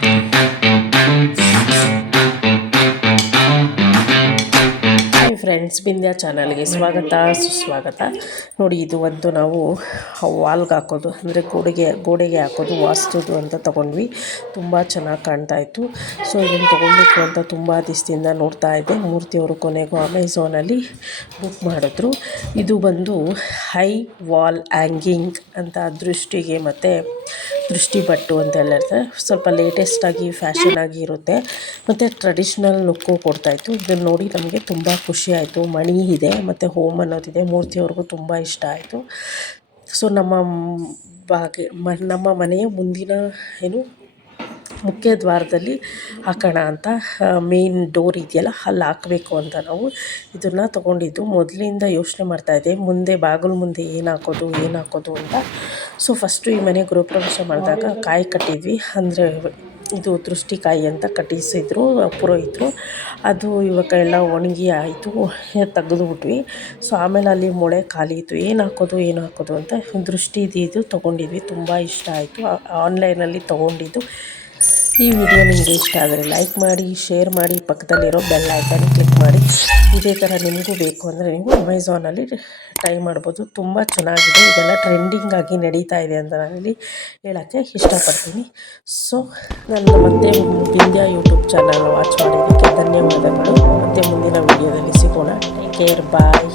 Hi friends, Bindya ಚಾನಲ್ಗೆ ಸ್ವಾಗತ ಸುಸ್ವಾಗತ. ನೋಡಿ, ಇದು ಒಂದು ನಾವು ವಾಲ್ಗೆ ಹಾಕೋದು ಅಂದರೆ ಗೋಡೆಗೆ ಹಾಕೋದು ವಾಸ್ತುದು ಅಂತ ತೊಗೊಂಡ್ವಿ. ತುಂಬ ಚೆನ್ನಾಗಿ ಕಾಣ್ತಾ ಇತ್ತು. ಸೊ ಇದನ್ನು ತೊಗೊಳ್ಬೇಕು ಅಂತ ತುಂಬ ದಿವಸದಿಂದ ನೋಡ್ತಾ ಇದ್ದೆ. ಮೂರ್ತಿಯವರು ಕೊನೆಗೂ ಅಮೆಝಾನಲ್ಲಿ ಬುಕ್ ಮಾಡಿದ್ರು. ಇದು ಬಂದು ಹೈ ವಾಲ್ ಹ್ಯಾಂಗಿಂಗ್ ಅಂತ ದೃಷ್ಟಿಗೆ ಮತ್ತು ದೃಷ್ಟಿ ಬಟ್ಟು ಅಂತೆಲ್ಲ ಇರ್ತಾರೆ. ಸ್ವಲ್ಪ ಲೇಟೆಸ್ಟಾಗಿ ಫ್ಯಾಷನಾಗಿ ಇರುತ್ತೆ ಮತ್ತು ಟ್ರೆಡಿಷ್ನಲ್ ಲುಕ್ಕು ಕೊಡ್ತಾಯಿತ್ತು. ಇದನ್ನು ನೋಡಿ ನಮಗೆ ತುಂಬ ಖುಷಿ ಆಯಿತು. ಮಣಿ ಇದೆ ಮತ್ತು ಹೋಮ್ ಅನ್ನೋದಿದೆ. ಮೂರ್ತಿಯವ್ರಿಗೂ ತುಂಬ ಇಷ್ಟ ಆಯಿತು. ಸೊ ನಮ್ಮ ಮನೆಯ ಮುಂದಿನ ಮುಖ್ಯ ದ್ವಾರದಲ್ಲಿ ಹಾಕೋಣ ಅಂತ, ಮೇನ್ ಡೋರ್ ಇದೆಯಲ್ಲ ಅಲ್ಲಿ ಹಾಕಬೇಕು ಅಂತ ನಾವು ಇದನ್ನು ತೊಗೊಂಡಿದ್ದು. ಮೊದಲಿಂದ ಯೋಚನೆ ಮಾಡ್ತಾಯಿದ್ದೆ, ಮುಂದೆ ಬಾಗಿಲು ಮುಂದೆ ಏನು ಹಾಕೋದು ಅಂತ. ಸೊ ಫಸ್ಟು ಈ ಮನೆ ಗೃಹಪ್ರವೇಶ ಮಾಡಿದಾಗ ಕಾಯಿ ಕಟ್ಟಿದ್ವಿ, ಅಂದರೆ ಇದು ದೃಷ್ಟಿಕಾಯಿ ಅಂತ ಕಟ್ಟಿಸಿದ್ರು ಪುರೋಹಿತರು. ಅದು ಇವಾಗ ಎಲ್ಲ ಒಣಗಿ ಆಯಿತು, ತೆಗೆದುಬಿಟ್ವಿ. ಸೊ ಆಮೇಲೆ ಅಲ್ಲಿ ಮೊಳೆ ಖಾಲಿ ಇತ್ತು, ಏನು ಹಾಕೋದು ಅಂತ ದೃಷ್ಟಿದು ತೊಗೊಂಡಿದ್ವಿ. ತುಂಬ ಇಷ್ಟ ಆಯಿತು. ಆನ್ಲೈನಲ್ಲಿ ತೊಗೊಂಡಿದ್ದು. ಈ ವಿಡಿಯೋ ನಿಮಗೆ ಇಷ್ಟ ಆದರೆ ಲೈಕ್ ಮಾಡಿ, ಶೇರ್ ಮಾಡಿ, ಪಕ್ಕದಲ್ಲಿರೋ ಬೆಲ್ ಐಕಾನ್ ಕ್ಲಿಕ್ ಮಾಡಿ. ಇದೇ ಥರ ನಿಮಗೂ ಬೇಕು ಅಂದರೆ ನೀವು ಅಮೆಝಾನಲ್ಲಿ ಟ್ರೈ ಮಾಡ್ಬೋದು. ತುಂಬ ಚೆನ್ನಾಗಿದೆ. ಇದೆಲ್ಲ ಟ್ರೆಂಡಿಂಗ್ ಆಗಿ ನಡೀತಾ ಇದೆ ಅಂತ ನಾನಿಲ್ಲಿ ಹೇಳೋಕ್ಕೆ ಇಷ್ಟಪಡ್ತೀನಿ. ಸೊ ನನ್ನ ಮತ್ತೆ ಬಿಂದ್ಯಾ ಯೂಟ್ಯೂಬ್ ಚಾನಲ್ ವಾಚ್ ಮಾಡಿದ್ದಕ್ಕೆ ಧನ್ಯವಾದಗಳು. ಮತ್ತು ಮುಂದಿನ ವಿಡಿಯೋದಲ್ಲಿ ಸಿಗೋಣ. ಟೇಕ್ ಕೇರ್, ಬಾಯ್.